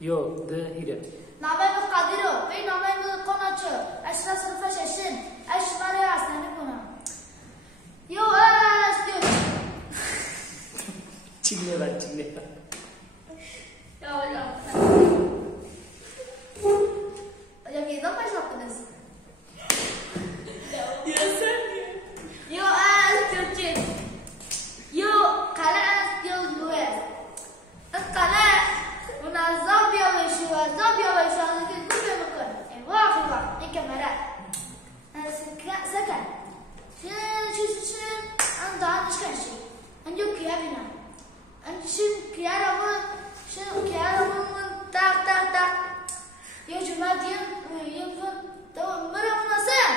Yok, de hile. نامه قدیرو این نامه قناچه اشرا صرف ششن اشماره اصلا کنم یو استیو Çinle ver, Çinle ver. ya ya ya kita pas lapnes yo استیو چی yo kala استیو lues kala منظم بیا بشو که گوشه بکن واقعی این کمره سکن شن ان دانش کنشی انجو کیا بینا شن کیا رمون تاق یه جمعه دیم تو مرم نسیم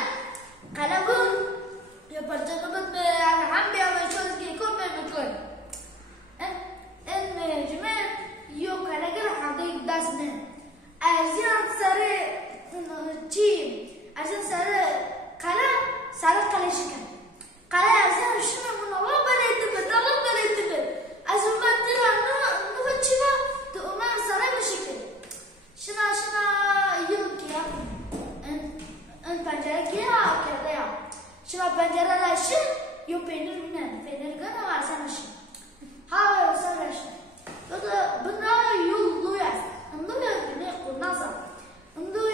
قلبون یا پرچنبت به هم بیا بشو که کن بکن این جمعه یو کلاگر حقیق دست نه ارزیان سر چی ارزیان سر قلعه شکن قلعه ارزیان شما منو بلیت به از اون بعد دیرم نو چی با تو اومد سر بشکن شنا یو کیا ان پنجره کیا کرده یا شما پنجره راشن یو پینر گنا وارسانشن ها وارسانشن بنا يو لويس انظر بني قناصة انظر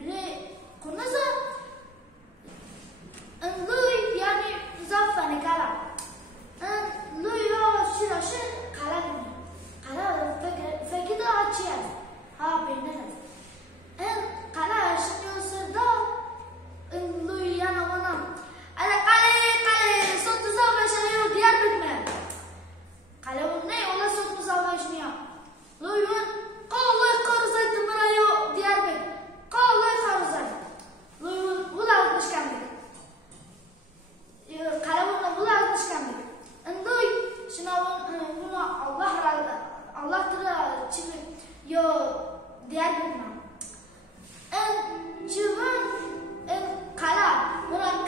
بني قناصة انظر يعني زفة نكالا انظر يو شيء قلا فكده هاتشيا ها بيننا ان قلا شنو صدا انظر يانا وانا انا قلا صوت زفة شنو ديار بكمان قلا وني ولا صوت مزاوجنيا لويون قال قرزت برايو دياربك قال خرزت لويون ولا مش كامل قالوا ولا مش كامل اندوي شنو هنا الله ترى تشوف يو دياربك ما ان جوان ان قلا ولا